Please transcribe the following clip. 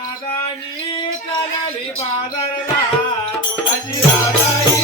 రాధాయి కలలి పాదరలా అజి రాధాయి